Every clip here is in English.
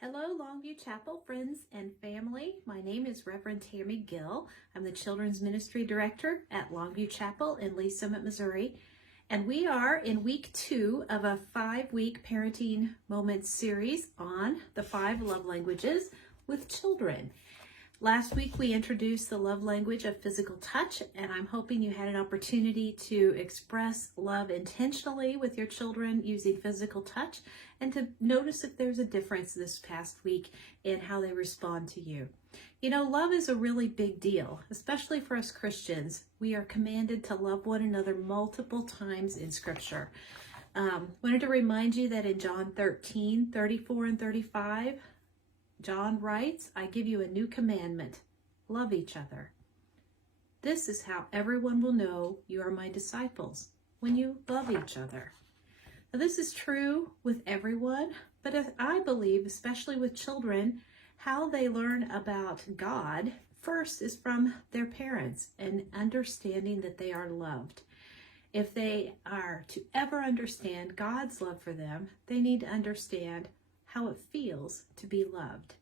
Hello, Longview Chapel friends and family. My name is Reverend Tammy Gill. I'm the Children's Ministry Director at Longview Chapel in Lee Summit, Missouri. And we are in week 2 of a 5-week parenting moments series on the 5 love languages with children. Last week we introduced the love language of physical touch, and I'm hoping you had an opportunity to express love intentionally with your children using physical touch and to notice if there's a difference this past week in how they respond to you. You know, love is a really big deal, especially for us Christians. We are commanded to love one another multiple times in Scripture. Wanted to remind you that in John 13:34 and 35, John writes, "I give you a new commandment, love each other. This is how everyone will know you are my disciples, when you love each other." Now, this is true with everyone, but I believe, especially with children, how they learn about God first is from their parents and understanding that they are loved. If they are to ever understand God's love for them, they need to understand how it feels to be loved.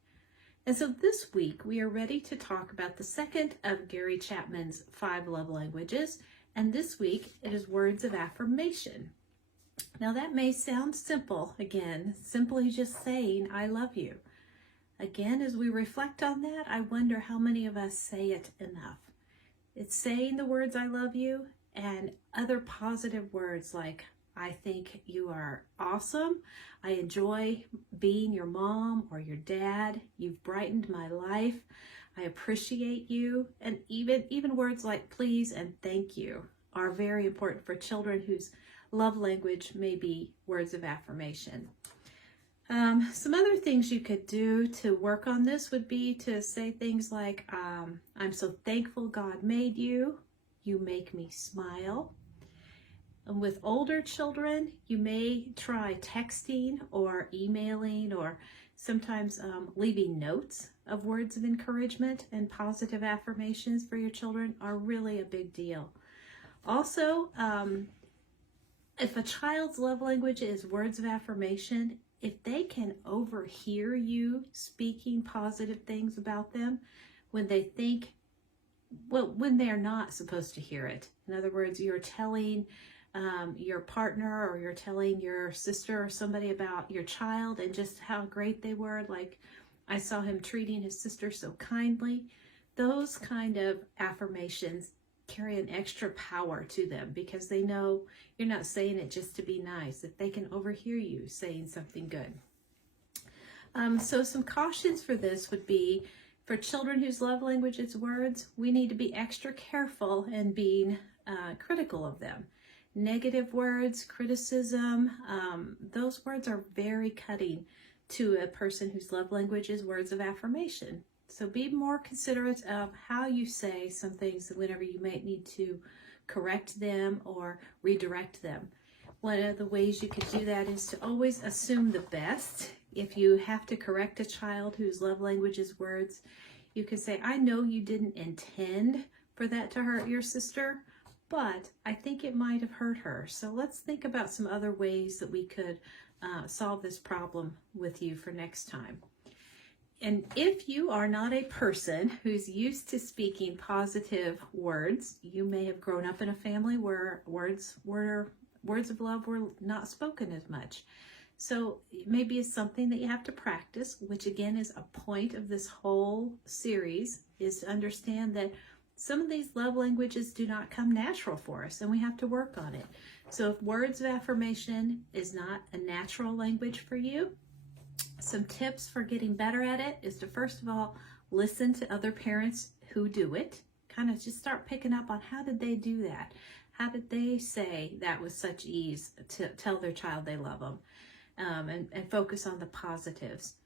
And so this week we are ready to talk about the second of Gary Chapman's 5 love languages, and this week it is words of affirmation. Now that may sound simple, again, simply just saying I love you. Again, as we reflect on that, I wonder how many of us say it enough. It's saying the words I love you and other positive words like I think you are awesome. I enjoy being your mom or your dad. You've brightened my life. I appreciate you. And even words like please and thank you are very important for children whose love language may be words of affirmation. Some other things you could do to work on this would be to say things like, I'm so thankful God made you. You make me smile. And with older children, you may try texting or emailing or sometimes leaving notes of words of encouragement and positive affirmations for your children are really a big deal. Also, if a child's love language is words of affirmation, if they can overhear you speaking positive things about them when they think, well, when they're not supposed to hear it. In other words, you're telling your partner or you're telling your sister or somebody about your child and just how great they were, like I saw him treating his sister so kindly. Those kind of affirmations carry an extra power to them because they know you're not saying it just to be nice, that they can overhear you saying something good. So some cautions for this would be for children whose love language is words, we need to be extra careful in being critical of them. Negative words, criticism, those words are very cutting to a person whose love language is words of affirmation. So be more considerate of how you say some things whenever you might need to correct them or redirect them. One of the ways you could do that is to always assume the best. If you have to correct a child whose love language is words, you can say, I know you didn't intend for that to hurt your sister, but I think it might have hurt her. So let's think about some other ways that we could solve this problem with you for next time. And if you are not a person who's used to speaking positive words, you may have grown up in a family where words of love were not spoken as much. So maybe it's something that you have to practice, which again is a point of this whole series, is to understand that some of these love languages do not come natural for us, and we have to work on it. So if words of affirmation is not a natural language for you, some tips for getting better at it is to first of all, listen to other parents who do it. Kind of just start picking up on how did they do that? How did they say that with such ease to tell their child they love them? And focus on the positives.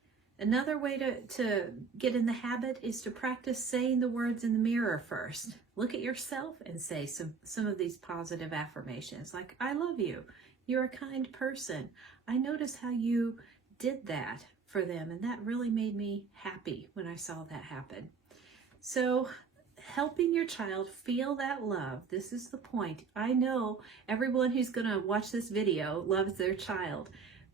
Another way to get in the habit is to practice saying the words in the mirror first. Look at yourself and say some of these positive affirmations like, I love you. You're a kind person. I notice how you did that for them, and that really made me happy when I saw that happen. So helping your child feel that love, this is the point. I know everyone who's going to watch this video loves their child,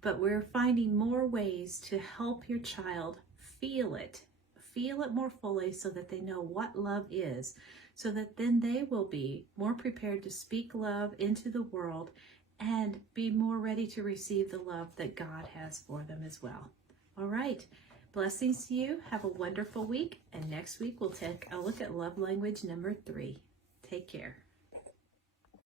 but we're finding more ways to help your child feel it more fully so that they know what love is, so that then they will be more prepared to speak love into the world and be more ready to receive the love that God has for them as well. All right. Blessings to you. Have a wonderful week. And next week we'll take a look at love language number 3. Take care.